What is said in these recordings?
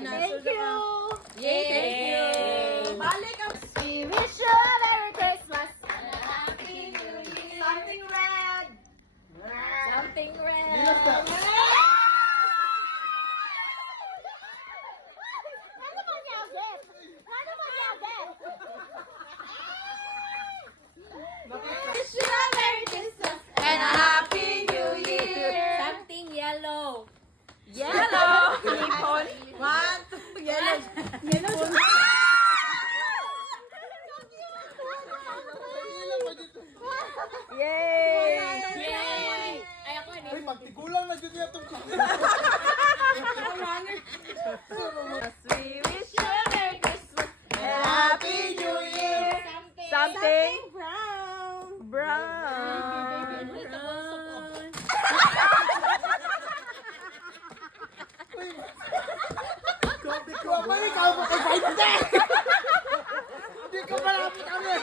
Thank you. Yay! Thank you. Balik ang We wish you a Merry Christmas. Happy New Year. Something red. Something red. Wish you a Merry Christmas And a Happy New Year. Something yellow. Yellow. Hipon. One, two, yellow. Yellow. Yay! Yay! Ay, ako Ay, magtigulang na dyan itong We wish you a Merry Christmas and a Happy New Year. Something brown. brown. Ba, ikaw mo kay Paite! Hindi ka malapit kami!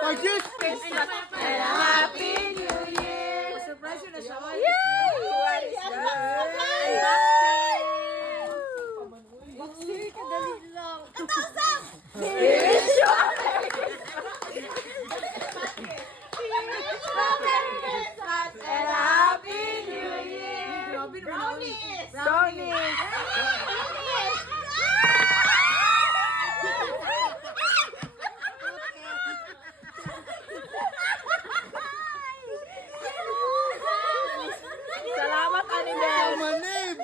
Tagis! And a Happy New Year. Surprise yun na siya. Yay! What is that? Boxer, kadali lang. We wish you a Merry Christmas and a Happy New Year. Brownies. Brownies. Salamat, Anibel. Manib!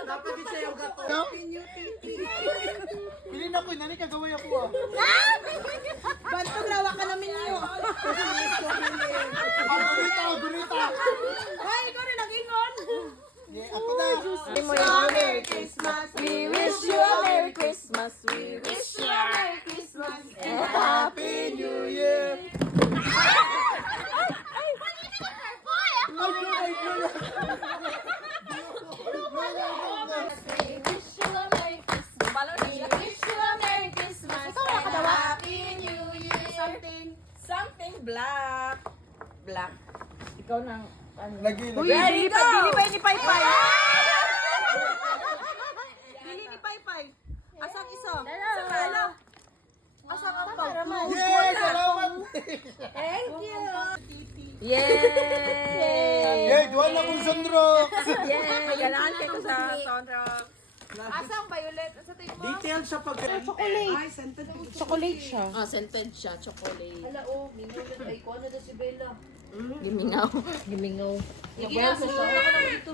Dapat di sa'yo gato. No? Pinyo titi. Pili na ko, nani kagaway ako ah. Bantog lawa ka namin niyo. Agurita, agurita! Ay, ikaw rin nag-ingon. Yeah, ako na. Merry Christmas. We wish you a Merry Christmas. We wish you a Merry Christmas. and a Happy New Year. We wish you a Merry Christmas. Balo na sila. Wish you a Merry Christmas. Ikaw wala ka daw, ah. Happy New Year. Something black. Black. Ikaw nang ano? Lagi, Uy, lagi. dili pa ni Paypay. Dili ni Paypay. Asang isa? Dala. Asang ang pag? Yay! Salamat! Thank you. Yay! Yay! Duwan na kong sandro! Yay! Ganahan kayo sa soundtrack. Asang violet? Sa tingin mo? Detail siya pag... Chocolate siya. Ah, scented siya, chocolate. Ala, oh, minulot. Ay, ko ano na si Bella. Gimingaw. Gimingaw. Sige na, susunod ka naman dito.